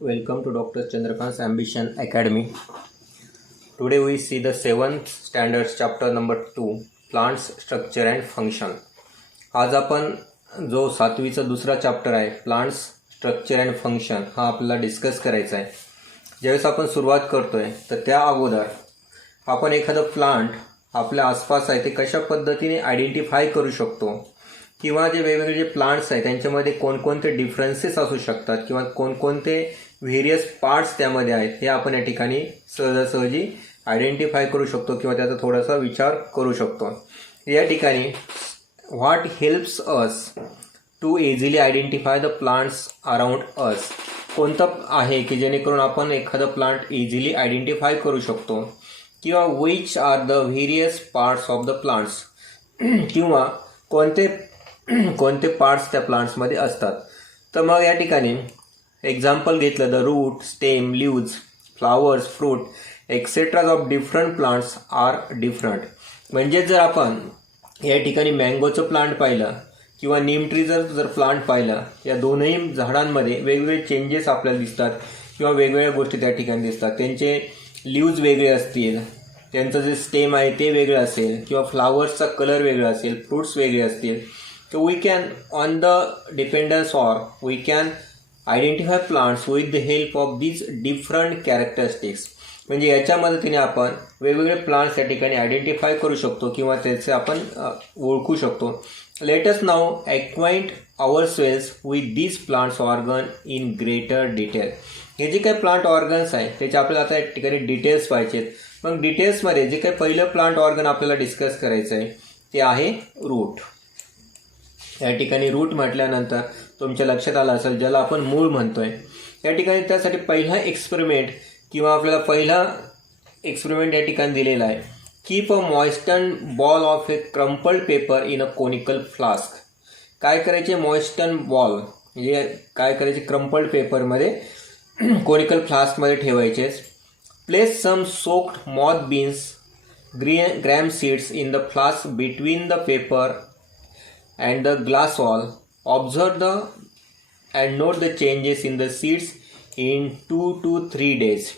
Welcome to Dr. Chandrakant's Ambition Academy. Today we see the 7th standard chapter number 2, Plants Structure and Function. आज आपण जो 7वीचा दुसरा chapter आहे plants structure and function हा आपल्याला discuss करायचा आहे. ज्यावेळेस आपण सुरुवात करतोय तर त्या अगोदर आपण एखादं प्लांट आपल्या आसपास आहे ते कशा पद्धतीने आयडेंटिफाय करू शकतो किंवा जे वेगवेगळे जे प्लांट्स आहेत त्यांच्यामध्ये कोणकोणते डिफरन्सेस असू शकतात किंवा कोणकोणते व्हेरियस पार्ट्स त्यामध्ये आहेत हे आपण या ठिकाणी सहजासहजी आयडेंटिफाय करू शकतो किंवा त्याचा थोडासा विचार करू शकतो. या ठिकाणी what helps us to easily identify the plants around us, कोणतं आहे की जेणेकरून आपण एखादं प्लांट इझिली आयडेंटिफाय करू शकतो किंवा which are the various parts of the plants किंवा कोणते पार्ट्स त्या प्लांट्समध्ये असतात. तर मग या ठिकाणी एक्झाम्पल घेतलं the root, stem, leaves, flowers, fruit etcetera of different plants are different. म्हणजे जर आपण या ठिकाणी मँगोचं प्लांट पाहिलं किंवा नीम ट्री जर प्लांट पाहिलं, या दोनही झाडांमध्ये वेगवेगळे चेंजेस आपल्याला दिसतात किंवा वेगवेगळ्या गोष्टी त्या ठिकाणी दिसतात. त्यांचे लीव्ज वेगळे असतील, त्यांचं जे स्टेम आहे ते वेगळं असेल किंवा फ्लावर्सचा कलर वेगळा असेल, फ्रूट्स वेगळे असतील. तर we can on the dependence or we can identify plants with the help of these different characteristics. म्हणजे याच्या मदतीने आपण वेगवेगळे प्लांट्स या ठिकाणी आयडेंटिफाय करू शकतो किंवा त्याचे आपण ओळखू शकतो. Let us now acquaint ourselves with these plants organ in greater detail. हे जे काही प्लांट ऑर्गन्स आहेत त्याचे आपल्याला आता या ठिकाणी डिटेल्स पाहिजेत. मग डिटेल्समध्ये जे काही पहिलं प्लांट ऑर्गन आपल्याला डिस्कस करायचं आहे ते आहे रूट. या ठिकाणी रूट म्हटल्यानंतर तुमच्या लक्षात आलं असेल ज्याला आपण मूळ म्हणतोय. या ठिकाणी त्यासाठी पहिला एक्सपेरिमेंट किंवा आपल्याला पहिला एक्सपेरिमेंट या ठिकाणी दिलेला आहे. Keep a moisten ball of a crumpled paper in a conical flask. काय करायचे, मॉइस्टन बॉल म्हणजे काय करायचे, क्रम्पल्ड पेपरमध्ये कोनिकल फ्लास्कमध्ये ठेवायचे. Place some soaked moth beans gram seeds in the flask between the paper and the glass wall. Observe and note the changes in the seeds in 2 to 3 days.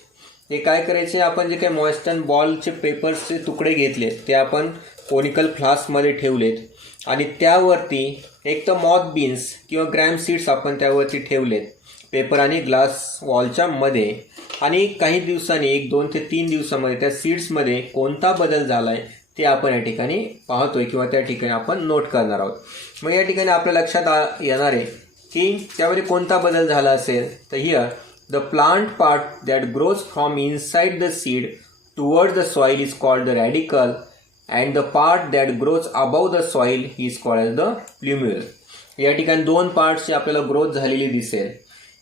हे काय करायचे, आपण जे काही मॉइस्टन बॉलचे पेपर्सचे तुकडे घेतले ते आपण कोनिकल फ्लास्कमध्ये ठेवलेत आणि त्यावरती एक तर मॉथ बीन्स किंवा ग्रॅम सीड्स आपण त्यावरती ठेवलेत पेपर आणि ग्लास वॉलच्या मध्ये. आणि काही दिवसांनी 1, 2 ते 3 दिवसामध्ये त्या सीड्समध्ये कोणता बदल झाला आहे ते आपण या ठिकाणी पाहतोय किंवा त्या ठिकाणी आपण नोट करणार आहोत. मग या ठिकाणी आपल्या लक्षात येणार आहे की त्यामध्ये कोणता बदल झाला असेल. तर here the plant part that grows from inside the seed towards the soil is called the radicle and the part that grows above the soil is called as the plumule. या ठिकाणी 2 पार्ट्सची आपल्याला ग्रोथ झालेली दिसेल.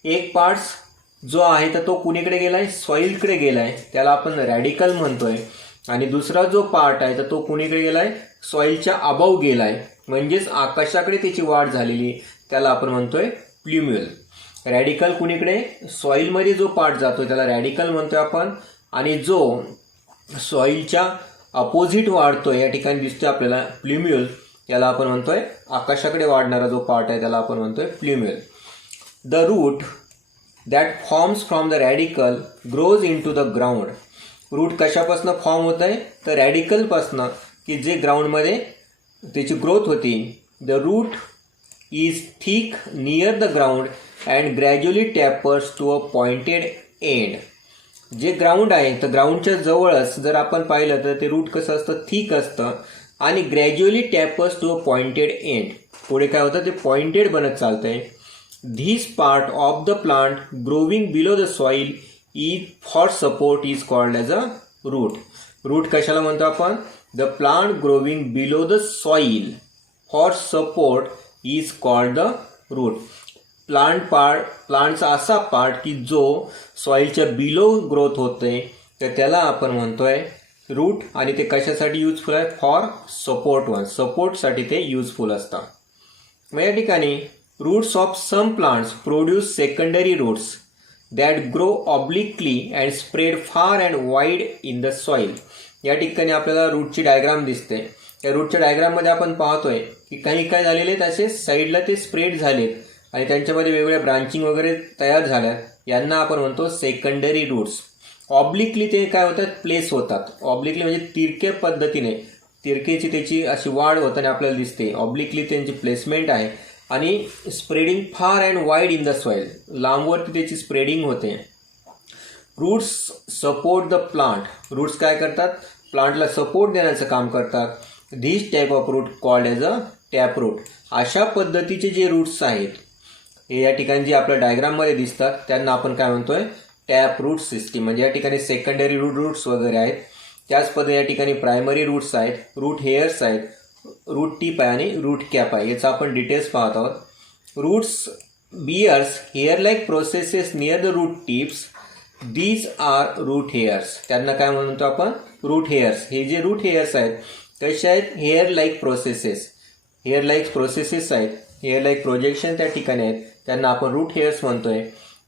एक parts जो आहे तर तो कुणीकडे गेलाय, सॉइलकडे गेलाय, त्याला आपण रॅडिकल म्हणतोय. आणि दुसरा जो पार्ट आहे तर तो कुणीकडे गेलाय, सॉइलच्या अबाव गेलाय, म्हणजेच आकाशाकडे त्याची वाढ झालेली, त्याला आपण म्हणतोय प्ल्युम्युल. रॅडिकल कुणीकडे, सॉइलमध्ये जो पार्ट जातो त्याला रॅडिकल म्हणतोय आपण. आणि जो सॉइलच्या अपोजिट वाढतोय या ठिकाणी दिसतोय आपल्याला प्ल्युम्युल, याला आपण म्हणतोय आकाशाकडे वाढणारा जो पार्ट आहे त्याला आपण म्हणतोय plumule. The root that forms from the radicle grows into the ground. Root कशापासून फॉर्म होत आहे तर रॅडिकलपासनं की जे ग्राउंडमध्ये त्याची ग्रोथ होती. The root is thick near the ground and gradually tapers to a pointed end. जे ग्राउंड आहे तर ग्राउंडच्या जवळच जर आपण पाहिलं तर ते रूट कसं असतं, थिक असतं आणि gradually tapers to a pointed end. पुढे काय होतं ते पॉइंटेड बनत चालतंय. This part of the plant growing below the soil is for support is called as a root. Root कशाला म्हणतो आपण, the plant growing below the soil for support is called the root. प्लांटचा असा part की जो सॉइलच्या below growth होते तर त्याला आपण म्हणतोय रूट. आणि ते कशासाठी युजफुल आहे, फॉर सपोर्टसाठी ते युजफुल असतं. मग या ठिकाणी roots of some plants produce secondary roots that grow obliquely and spread far and wide in the soil. या ठिकाणी आपल्याला रूटची डायग्राम दिसते. या रूटच्या डायग्राममध्ये आपण पाहतोय की काही काय झालेले आहेत असे साईडला ते स्प्रेड झालेत आणि त्यांच्यामध्ये वेगवेगळ्या ब्रांचिंग वगैरे तयार झाल्या, यांना आपण म्हणतो सेकंडरी रूट्स. ऑब्लिकली ते काय होतात, प्लेस होतात. ऑब्लिकली म्हणजे तिरक्या पद्धतीने, तिरकेची त्याची अशी वाढ होताना आपल्याला दिसते. ऑब्लिकली त्यांची प्लेसमेंट आहे आणि spreading far and wide in the soil, लांबवरती त्याची स्प्रेडिंग होते. Roots support the plant. Roots काय करतात, प्लांटला सपोर्ट देण्याचं काम करतात. This type of root called as a tap root. अशा पद्धतीचे जे रूट्स आहेत हे या ठिकाणी जे आपल्या डायग्राममध्ये दिसतात त्यांना आपण काय म्हणतोय, टॅप रूट सिस्टीम. म्हणजे या ठिकाणी सेकंडरी रूट्स वगैरे आहेत. त्याच पद्धती या ठिकाणी प्रायमरी रूट्स आहेत, रूट हेअर्स आहेत, रूट टिप आहे आणि रूट कॅप आहे. याचा आपण डिटेल्स पाहत आहोत. Roots bears hair like processes near the root tips. These are root hairs. त्यांना काय म्हणतो आपण, रूट हेअर्स. हे जे रूट हेअर्स आहेत कसे आहेत, hair like processes. Hair like processes आहेत, हेअर लाईक प्रोजेक्शन त्या ठिकाणी आहेत, त्यांना आपण रूट हेअर्स म्हणतोय.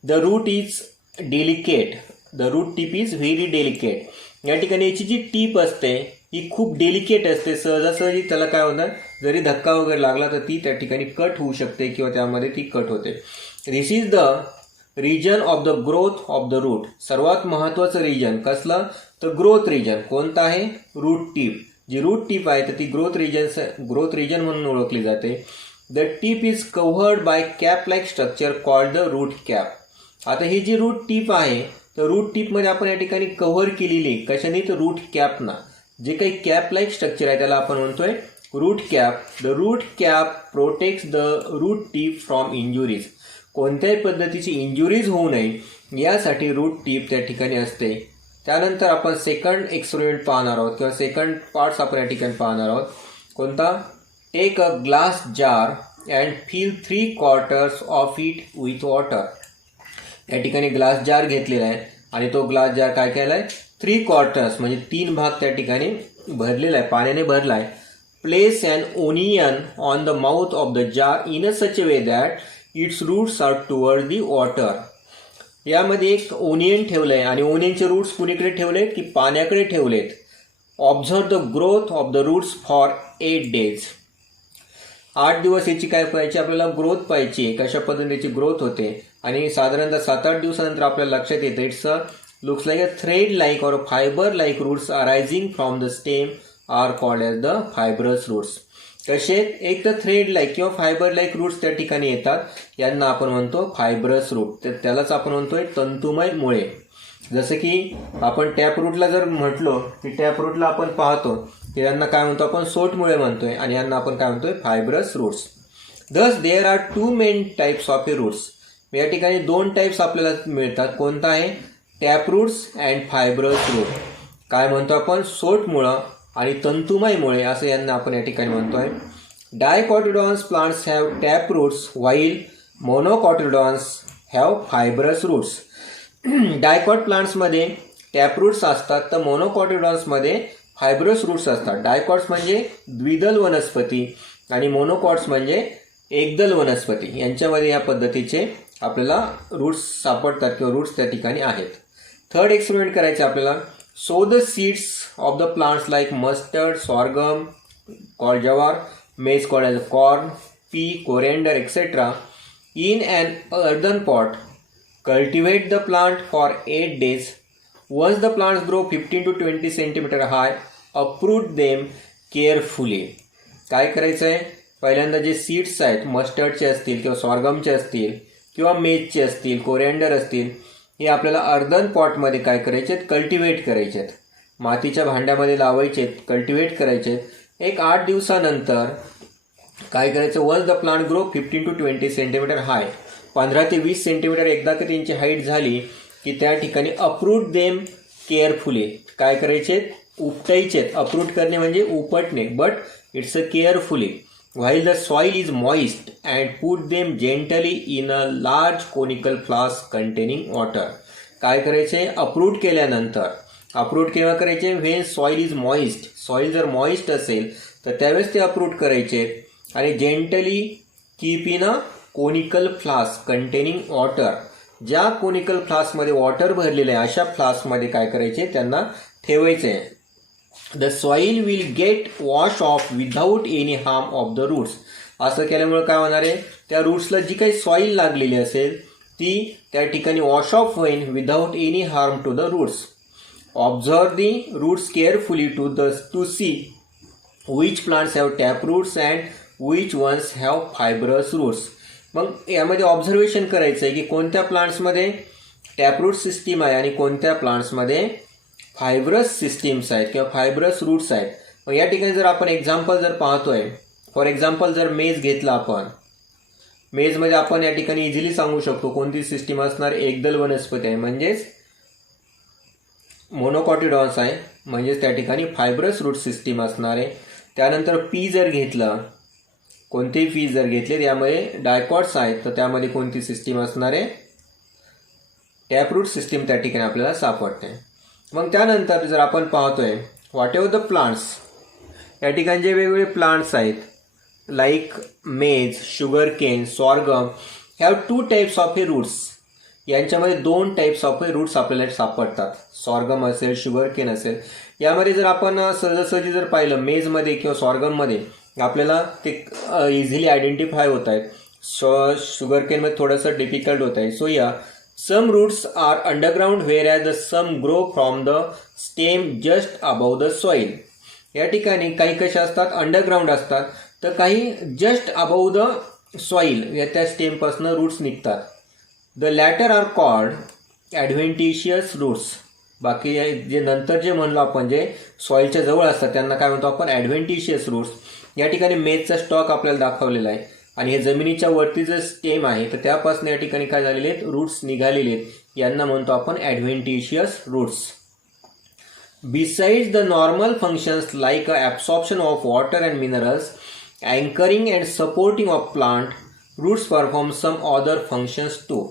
The root is delicate. The root tip is very delicate. या ठिकाणी याची जी टीप असते ही खूप डेलिकेट असते. सहजासहजी त्याला काय होतं, जरी धक्का वगैरे लागला तर ती त्या ठिकाणी कट होऊ शकते किंवा त्यामध्ये ती कट होते. This is the region of the growth of the root. सर्वात महत्त्वाचं रिजन कसलं, तर ग्रोथ रिजन. कोणतं आहे, रूट टीप. जी रूट टीप आहे तर ती ग्रोथ रिजन म्हणून ओळखली जाते. The tip is covered by cap like structure called the root cap. आता ही जी रूट टीप आहे तर रूट टीपमध्ये आपण या ठिकाणी कव्हर केलेली कशाने, तर रूट कॅपना. जे काही कॅप लाईक स्ट्रक्चर आहे त्याला आपण म्हणतोय root cap. The root cap protects the root tip from injuries. कोणत्याही पद्धतीची इंजुरीज होऊ नये यासाठी रूट टीप त्या ठिकाणी असते. त्यानंतर आपण सेकंड एक्सपेरिमेंट पाहणार आहोत किंवा सेकंड पार्ट्स आपण या ठिकाणी पाहणार आहोत. कोणता, take a glass jar and fill 3/4 of it with water. या ठिकाणी ग्लास जार घेतलेला आहे आणि तो ग्लास जार काय केला आहे, 3/4 म्हणजे 3 भाग त्या ठिकाणी भरलेला आहे, पाण्याने भरला आहे. Place an onion on the mouth of the jar in a such a way that its roots are toward the water. यामध्ये एक ओनियन ठेवलं आहे आणि ओनियनचे रूट्स कुणीकडे ठेवलेत की पाण्याकडे ठेवलेत. Observe the growth of the roots for 8 days. 8 दिवस याची काय पाहिजे, आपल्याला ग्रोथ पाहिजे, कशा पद्धतीची ग्रोथ होते. आणि साधारणतः 7-8 दिवसानंतर आपल्याला लक्षात येतं it's looks like a thread like or fibre like roots arising from the stem are called as the fibrous roots. कसे, एक तर थ्रेड लाईक किंवा फायबर लाईक रूट्स त्या ठिकाणी येतात, यांना आपण म्हणतो फायब्रस रूट. तर त्यालाच आपण म्हणतोय तंतुमय मुळे. जसं की आपण टॅप रूटला जर म्हटलो की टॅप रूटला आपण पाहतो की यांना काय म्हणतो आपण, सोटमुळे म्हणतोय आणि यांना आपण काय म्हणतोय, fibrous roots. Thus there are 2 main types of a roots. या ठिकाणी 2 टाईप्स आपल्याला मिळतात. कोणता आहे, tap roots and fibrous root. काय म्हणतो आपण, सोटमुळं आणि तंतुमय मुळे असं यांना आपण या ठिकाणी म्हणतोय. Dicotyledons plants have tap roots while monocotyledons have fibrous roots. Dicot प्लांट्समध्ये टॅप रूट्स असतात तर मोनोकॉटिडॉन्समध्ये फायब्रस रूट्स असतात. डायकॉट्स म्हणजे द्विदल वनस्पती आणि मोनोकॉट्स म्हणजे एकदल वनस्पती. यांच्यामध्ये या पद्धतीचे आपल्याला रूट्स सापडतात किंवा रूट्स त्या ठिकाणी आहेत. थर्ड एक्सपेरिमेंट करायचे आपल्याला. So the seeds of the plants like mustard, sorghum called jawar, maize called as corn, pea, coriander, etc. in an earthen pot. Cultivate the plant for 8 days. Once the plants grow 15 to 20 cm high, uproot them carefully. काय करायचं आहे, पहिल्यांदा जे seeds आहेत मस्टर्डचे असतील किंवा सॉर्गमचे असतील किंवा मेजचे असतील, कोरिएंडर असतील, हे आपल्याला अर्धन पॉटमध्ये काय करायचे आहेत, कल्टिवेट करायचे आहेत. मातीच्या भांड्यामध्ये लावायचे, कल्टिवेट करायचे. एक 8 दिवसानंतर काय करायचं, once the plant grow 15 to 20 cm high, 15 ते 20 सेंटीमीटर एकदा की त्यांची हाईट झाली की त्या ठिकाणी अप्रूट देम केअरफुली. काय करायचे, उपटायचे. अप्रूट करणे म्हणजे उपटणे, but it's a carefully. While the soil is moist and put them gently in a large conical flask containing water. काय करायचे, अप्रूट केल्यानंतर, अप्रूट केव्हा करायचे, when soil is moist. Soil जर मॉइस्ट असेल तर त्यावेळेस ते अप्रूट करायचे आणि gently keep in a conical flask containing water. ज्या कोनिकल फ्लास्कमध्ये वॉटर भरलेलं आहे अशा फ्लास्कमध्ये काय करायचे, त्यांना ठेवायचे. The soil will gate wash off without any harm of the roots. असं केल्यामुळे काय होणार आहे, त्या रूट्सला जी काही सॉईल लागलेली असेल ती त्या ठिकाणी वॉश ऑफ होईन without any harm to the roots. Observe the roots carefully to see which plants have tap roots and which ones have fibrous roots. मग यामध्ये ऑब्झर्वेशन करायचं आहे की कोणत्या प्लांट्समध्ये टॅपरूट सिस्टीम आहे आणि कोणत्या प्लांट्समध्ये फायब्रस सिस्टीम्स आहेत किंवा फायब्रस रूट्स आहेत. मग या ठिकाणी जर आपण एक्झाम्पल जर पाहतोय, फॉर एक्झाम्पल जर मेज घेतला आपण, मेजमध्ये आपण या ठिकाणी इझिली सांगू शकतो कोणती सिस्टीम असणार, एकदल वनस्पती आहे म्हणजेच मोनोकॉटिडॉन्स आहे, म्हणजेच त्या ठिकाणी फायब्रस रूट सिस्टीम असणार आहे. त्यानंतर पी जर घेतलं, कोणतेही पी जर घेतले त्यामध्ये डायकॉट्स आहेत तर त्यामध्ये कोणती सिस्टीम असणार आहे, टॅपरूट सिस्टीम त्या ठिकाणी आपल्याला सापडते. मग त्यानंतर जर आपण पाहतोय व्हॉट एव्हर द प्लांट्स, या ठिकाणी जे वेगवेगळे प्लांट्स आहेत like maize, sugar cane, sorghum have 2 types of a roots. यांच्यामध्ये 2 टाईप्स ऑफ ए रूट्स आपल्याला सापडतात. सॉर्गम असेल, शुगर केन असेल. यामध्ये जर आपण सहजासहजी जर पाहिलं मेजमध्ये किंवा सॉर्गममध्ये आपल्याला ते इझिली आयडेंटिफाय होत आहेत. शुगर केनमध्ये थोडंसं डिफिकल्ट होत आहे. सो या some roots are underground whereas the some grow from the stem just above the soil. या ठिकाणी काही कशा असतात, अंडरग्राऊंड असतात, तर काही जस्ट अबव द सॉईल या त्या स्टेमपासून रूट्स निघतात. The latter are called adventitious roots. बाकी जे नंतर जे म्हणलो आपण जे सॉईलच्या जवळ असतात त्यांना काय म्हणतो आपण, ॲडव्हेंटिशियस रूट्स. या ठिकाणी मेजचा स्टॉक आपल्याला दाखवलेला आहे आणि हे जमिनीच्या वरती जे स्टेम आहे तर त्यापासून या ठिकाणी काय झालेले आहेत, रूट्स निघालेले आहेत. यांना म्हणतो आपण adventitious roots. Besides the normal functions like absorption of water and minerals, anchoring and supporting of plant, roots perform some other functions too.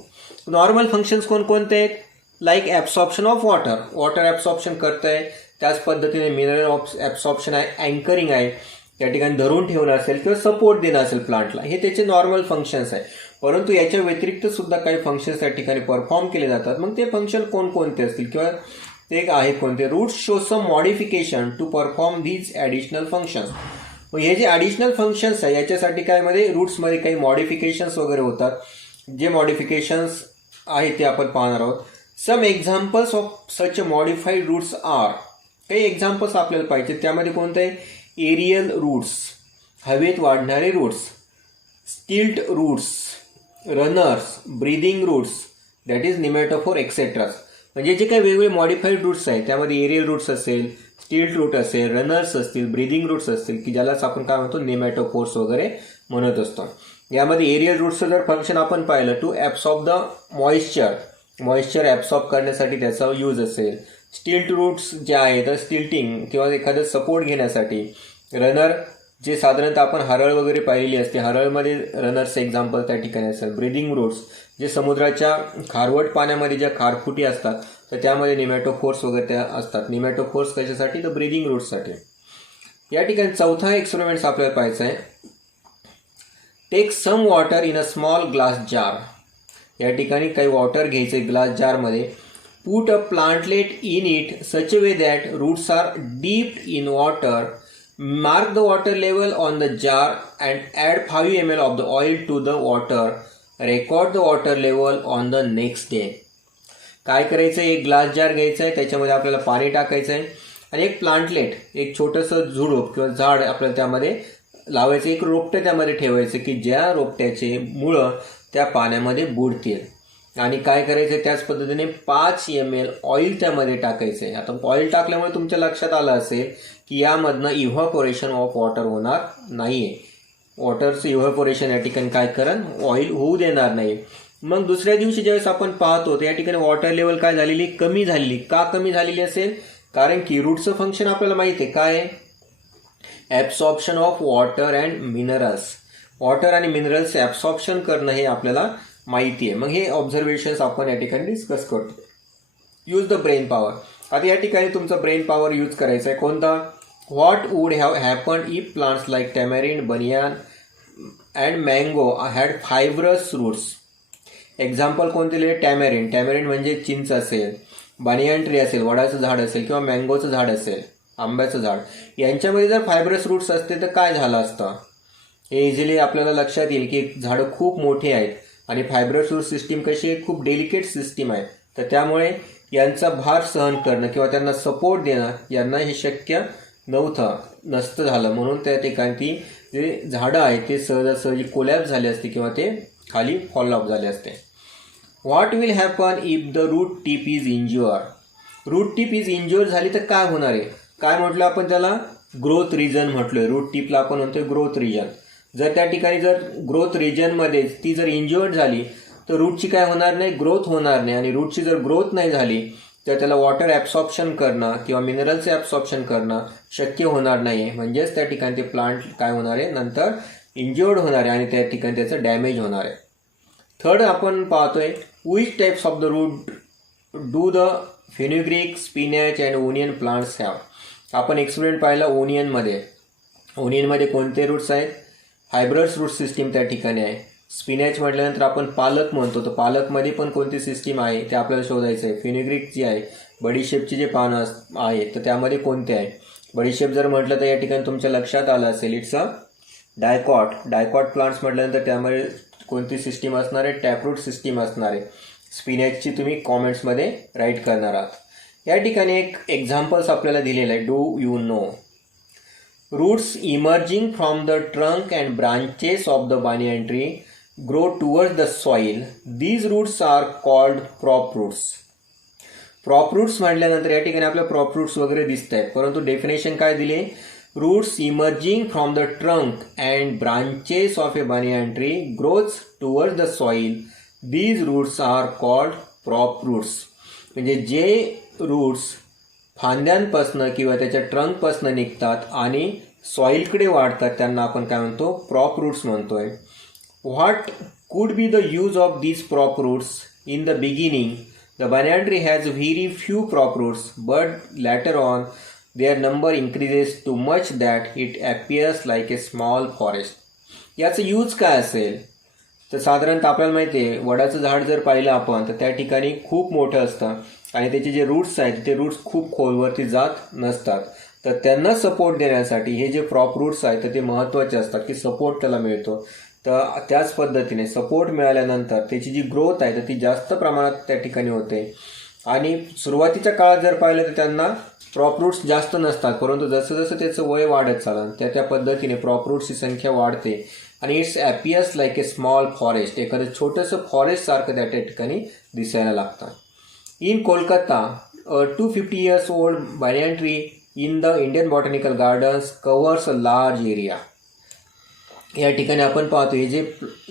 Normal functions कोणकोणते आहेत, like absorption of water, water absorption करत आहे. त्याच पद्धतीने mineral absorption आहे, anchoring आहे, त्या ठिकाणी धरून ठेवणं असेल किंवा सपोर्ट देणं असेल प्लांटला, हे त्याचे नॉर्मल फंक्शन्स आहे. परंतु याच्या व्यतिरिक्त सुद्धा काही फंक्शन्स त्या ठिकाणी परफॉर्म केले जातात. मग ते फंक्शन कोणकोणते असतील किंवा ते आहेत कोणते, roots show some modification to perform these additional functions. मग हे जे ॲडिशनल फंक्शन्स आहे याच्यासाठी काय मध्ये रूट्समध्ये काही मॉडिफिकेशन्स वगैरे होतात. जे मॉडिफिकेशन्स आहेत ते आपण पाहणार आहोत. Some examples of such modified roots are, काही एक्झाम्पल्स आपल्याला पाहिजे. त्यामध्ये कोणतं आहे, एरियल रूट्स, हवेत वाढणारे roots, stilt roots, runners, breathing roots, that is pneumatophore etcetera. म्हणजे जे काही वेगवेगळे मॉडिफाईड रूट्स आहेत त्यामध्ये एरियल रूट्स असेल, स्टिल्ट रूट असेल, रनर्स असतील, ब्रीदिंग रूट्स असतील की ज्यालाच आपण काय म्हणतो निमॅटोफोर्स वगैरे म्हणत असतो. यामध्ये एरियल रूट्सचं जर फंक्शन आपण पाहिलं to absorb the moisture absorb करण्यासाठी त्याचा यूज असेल. स्टिल्ट रूट्स जे आहेत तर स्टिल्टिंग किंवा एखादं सपोर्ट घेण्यासाठी. रनर जे साधारणतः आपण हरळ वगैरे पाहिलेली असते, हरळमध्ये रनर्स एक्झाम्पल त्या ठिकाणी असेल. ब्रीदिंग रूट्स जे समुद्राच्या खारवट पाण्यामध्ये ज्या खारफुटी असतात तर त्यामध्ये निमॅटोफोर्स वगैरे त्या असतात. निमॅटोफोर्स कशासाठी, तर ब्रीदिंग रूट्ससाठी. या ठिकाणी चौथा एक्सपेरिमेंट्स आपल्याला पाहायचा आहे. Take some water in a small glass jar. या ठिकाणी काही वॉटर घ्यायचे ग्लास जारमध्ये. Put a plantlet in it such a way that roots are dipped in water. Mark the water level on the jar and add 5 ml of the oil to the water. Record the water level on the next day. काय करायचं, एक glass जार घ्यायचा आहे, त्याच्यामध्ये आपल्याला पाणी टाकायचं आहे आणि एक प्लांटलेट, एक छोटंसं झुडूप किंवा झाड आपल्याला त्यामध्ये लावायचं. एक रोपटं त्यामध्ये ठेवायचं की ज्या रोपट्याचे मुळं त्या पाण्यामध्ये बुडतील. आणि काय करायचं, त्याच पद्धतीने 5 ml ऑइल त्यामध्ये टाकायचं आहे. आता ऑइल टाकल्यामुळे तुमच्या लक्षात आलं असेल की यामधनं इव्हॅपोरेशन ऑफ वॉटर होणार नाही आहे. वॉटरचं इव्हॅपोरेशन या ठिकाणी काय करण, ऑइल होऊ देणार नाही. मग दुसऱ्या दिवशी ज्यावेळेस आपण पाहतो तर या ठिकाणी वॉटर लेवल काय झालेली, कमी झालेली. का कमी झालेली असेल, कारण की रूटचं फंक्शन आपल्याला माहिती आहे काय, absorption of water and minerals. Water आणि मिनरल्स ॲब्सॉर्प्शन करणं हे आपल्याला माहिती आहे. मग हे ऑब्झर्वेशन्स आपण या ठिकाणी डिस्कस करतो. Use the brain power. आता या ठिकाणी तुमचा ब्रेन पॉवर यूज करायचा आहे. कोणता, what would have happened if plants like tamarind, banyan and mango had fibrous roots. Example कोणते लिहिले, टॅमॅरिंड म्हणजे चिंच असेल, बनियान ट्री असेल, वडाचं झाड असेल किंवा मँगोचं झाड असेल, आंब्याचं झाड. यांच्यामध्ये जर फायब्रस रूट्स असते तर काय झालं असतं, हे इझिली आपल्याला लक्षात येईल की झाडं खूप मोठे आहेत आणि फायब्रस रूट सिस्टीम कशी आहे, खूप डेलिकेट सिस्टीम आहे. तर त्यामुळे यांचा भार सहन करणं किंवा त्यांना सपोर्ट देणं यांना हे शक्य नसतं झालं. म्हणून त्या ठिकाणी ती जे झाडं आहेत ते सहजासहजी कोलॅप्स झाले असते किंवा ते खाली फॉल ऑफ झाले असते. What will happen if the root tip is injure. Root tip is injure झाली तर काय होणार आहे? काय म्हटलं आपण त्याला? ग्रोथ रिजन म्हटलोय. रूट टिपला आपण म्हणतोय ग्रोथ रिजन. जर त्या ठिकाणी जर ग्रोथ रिजनमध्ये ती जर इंज्युअर्ड झाली तर रूटची काय होणार नाही? ग्रोथ होणार नाही. आणि रूटची जर ग्रोथ नाही झाली तर त्याला वॉटर ॲब्सॉर्प्शन करणं किंवा मिनरलचे ॲब्सॉर्प्शन करणं शक्य होणार नाही आहे. म्हणजेच त्या ठिकाणी ते प्लांट काय होणार आहे? नंतर इंज्युअर्ड होणार आहे आणि त्या ठिकाणी त्याचं डॅमेज होणार आहे. थर्ड आपण पाहतोय which types of the root do the fenugreek, spinach and onion plants have. आपण एक्सपेरिमेंट पाहिला ओनियनमध्ये. ओनियनमध्ये कोणते रूट्स आहेत? फायब्रस रूट सिस्टीम त्या ठिकाणी आहे. स्पिनॅच म्हटल्यानंतर आपण पालक म्हणतो, तर पालकमध्ये पण कोणती सिस्टीम आहे ते आपल्याला शोधायचं आहे. फेनुग्रीक जी आहे, बडीशेपची जे पानं आहेत तर त्यामध्ये कोणते आहे? बडीशेप जर म्हटलं तर या ठिकाणी तुमच्या लक्षात आलं असेल, it's a dicot. Dicot plants म्हटल्यानंतर त्यामध्ये कोणती सिस्टीम असणार आहे? टॅपरूट सिस्टीम असणार आहे. स्पिनॅचची तुम्ही कॉमेंट्समध्ये राईट करणार आहात. या ठिकाणी एक एक्झाम्पल्स आपल्याला दिलेलं आहे. Do you know roots emerging from the trunk and branches of the banyan tree grow towards the soil. These roots are called prop roots. Prop roots म्हटल्यानंतर या ठिकाणी आपल्या प्रॉप रूट्स वगैरे दिसत आहेत, परंतु डेफिनेशन काय दिले? Roots emerging from the trunk and branches of a banyan tree grows towards the soil. These roots are called prop roots. म्हणजे जे रूट्स फांद्यांपासनं किंवा त्याच्या ट्रंकपासनं निघतात आणि सॉईलकडे वाढतात त्यांना आपण काय म्हणतो? प्रॉप रूट्स म्हणतोय. What could be the use of these prop roots? In the beginning, the banyan tree has very few prop roots, but later on, their number increases too much that it appears like a small forest. याचं use काय असेल? तर साधारणतः आपल्याला माहिती आहे, वडाचं झाड जर पाहिलं आपण तर त्या ठिकाणी खूप मोठं असतं आणि त्याचे जे रूट्स आहेत ते रूट्स खूप खोलवरती जात नसतात. तर त्यांना सपोर्ट देण्यासाठी हे जे प्रॉप रूट्स आहेत तर ते महत्त्वाचे असतात की सपोर्ट त्याला मिळतो. तर त्याच पद्धतीने सपोर्ट मिळाल्यानंतर त्याची जी ग्रोथ आहे तर ती जास्त प्रमाणात त्या ठिकाणी होते. आणि सुरुवातीच्या काळात जर पाहिलं तर त्यांना प्रॉप रूट्स जास्त नसतात, परंतु जसं जसं त्याचं वय वाढत चालेल त्या पद्धतीने प्रॉप रूट्सची संख्या वाढते आणि it's appears like a small forest. एखादं छोटंसं फॉरेस्टसारखं त्या ठिकाणी दिसायला लागतं. In Kolkata 250 years old banyan tree in the Indian Botanical Gardens covers a large area. या ठिकाणी आपण पाहतो हे जे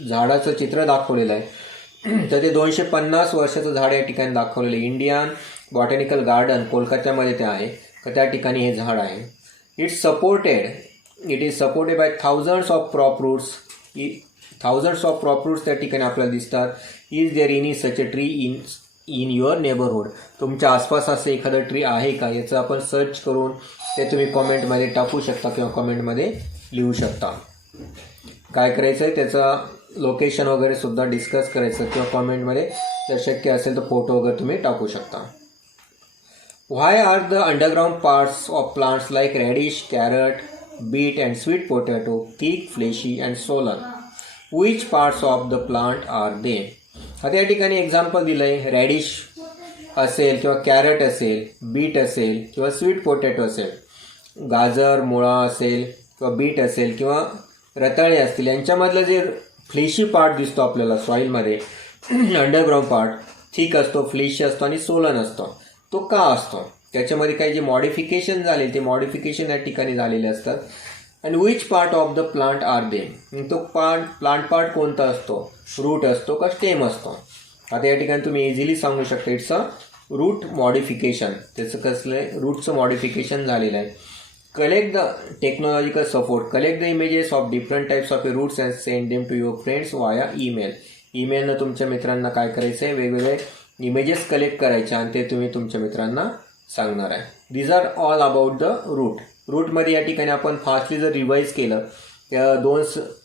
झाडाचं चित्र दाखवलेलं आहे तर ते 250 वर्षाचं झाड या ठिकाणी दाखवलेलं आहे. इंडियन बॉटॅनिकल गार्डन कोलकात्यामध्ये ते आहे, तर त्या ठिकाणी हे झाड आहे. It is supported by thousands of prop roots. Thousands of prop roots त्या ठिकाणी आपल्याला दिसतात. Is there any such a tree in your neighbourhood. तुमच्या आसपास असं एखादं ट्री आहे का? याचं आपण सर्च करून ते तुम्ही कॉमेंटमध्ये टाकू शकता किंवा कॉमेंटमध्ये लिहू शकता. काय करायचं आहे त्याचं लोकेशन वगैरे सुद्धा डिस्कस करायचं किंवा कॉमेंटमध्ये जर शक्य असेल तर फोटो वगैरे तुम्ही टाकू शकता. Why are the underground parts of plants like radish, carrot, beet and sweet potato thick, fleshy and swollen? Which parts of the plant are they? आता या ठिकाणी एक्झाम्पल दिलं आहे. रॅडिश असेल किंवा कॅरट असेल, बीट असेल किंवा स्वीट पोटॅटो असेल, गाजर, मुळा असेल किंवा बीट असेल किंवा रताळे असतील, यांच्यामधलं जे फ्लेशी पार्ट दिसतो आपल्याला सॉईलमध्ये अंडरग्राउंड पार्ट थिक असतो, फ्लेशी असतो आणि सोलन असतो. तो का असतो? त्याच्यामध्ये काही जे मॉडिफिकेशन झाले ते मॉडिफिकेशन या ठिकाणी झालेले असतात. आणि which part of the plant are दे? तो प्लांट पार्ट कोणता असतो? रूट असतो का स्टेम असतो? आता या ठिकाणी तुम्ही इझिली सांगू शकता इट्स अ रूट मॉडिफिकेशन. त्याचं कसलं आहे? रूटचं मॉडिफिकेशन झालेलं आहे. Collect the technological support. Collect the images of different types of roots and send them to your friends via email. ईमेलनं तुमच्या मित्रांना काय करायचं आहे? वेगवेगळे इमेजेस कलेक्ट करायचे आणि ते तुम्ही तुमच्या मित्रांना सांगणार आहे. These are all about the root. रूटमध्ये या ठिकाणी आपण फास्टली जर रिवाईज केलं त्या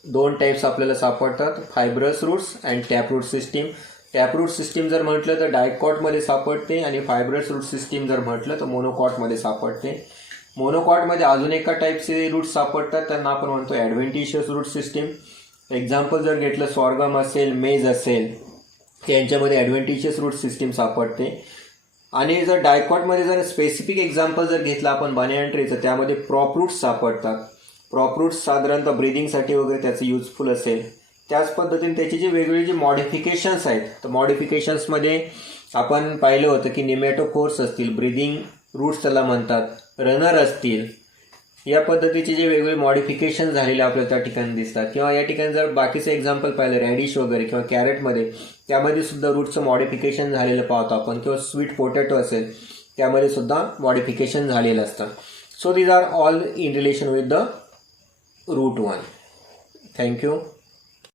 दोन टाईप्स आपल्याला सापडतात, fibrous roots and taproot system. Taproot system जर म्हटलं तर डायकॉटमध्ये सापडते आणि फायब्रस रूट सिस्टीम जर म्हटलं तर मोनोकॉटमध्ये सापडते. मोनोकॉटमध्ये अजून एका टाईपचे रूट्स सापडतात, त्यांना आपण म्हणतो ॲडव्हेंटिशियस रूट सिस्टीम. एक्झाम्पल जर घेतलं सॉर्गम असेल, मेज असेल, यांच्यामध्ये ॲडव्हेंटिशियस रूट सिस्टीम सापडते. आणि जर डायकॉटमध्ये जर स्पेसिफिक एक्झाम्पल जर घेतलं आपण बनियन ट्रीचं, त्यामध्ये प्रॉप रूट्स सापडतात. प्रॉप रूट्स साधारणतः ब्रीदिंगसाठी वगैरे त्याचं युजफुल असेल. त्याच पद्धतीने त्याचे जे वेगवेगळे जे मॉडिफिकेशन्स आहेत, तर मॉडिफिकेशन्समध्ये आपण पाहिलं होतं की निमॅटोफोर्स असतील, ब्रीदिंग रूट्स त्याला म्हणतात, रनर असतील, या पद्धतीचे जे वेगवेगळे मॉडिफिकेशन झालेले आपल्याला त्या ठिकाणी दिसतात. किंवा या ठिकाणी जर बाकीचं एक्झाम्पल पाहिलं रॅडिश वगैरे किंवा कॅरेटमध्ये, त्यामध्ये सुद्धा रूटचं मॉडिफिकेशन झालेलं पाहतो आपण. किंवा स्वीट पोटॅटो असेल, त्यामध्ये सुद्धा मॉडिफिकेशन झालेलं असतं. So these are all in relation with the root 1. Thank you.